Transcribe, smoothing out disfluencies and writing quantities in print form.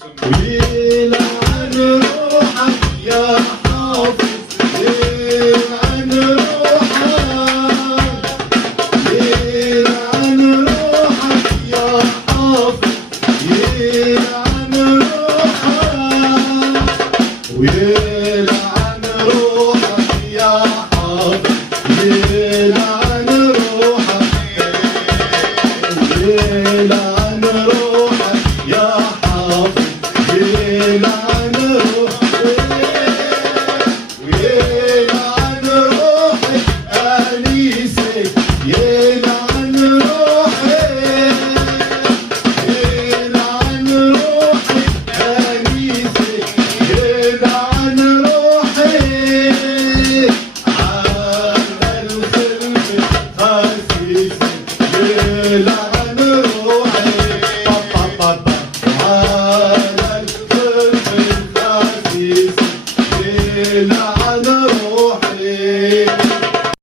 ويلعن روحك يا حافظ، يلعن روحك، يلعن روحك يا حافظ، يلعن روحك، ويلعن روحك يا حافظ، يلعن روحك، يلعن روحك يا حافظ، يلعن روحك، ويلعن روحك أنيسك، يلعن روحك، يلعن روحك أنيسك، يلعن روحك، على الخلف خسيسك، يلعن روحك، على الخلف خسيسك، يلعن روحك.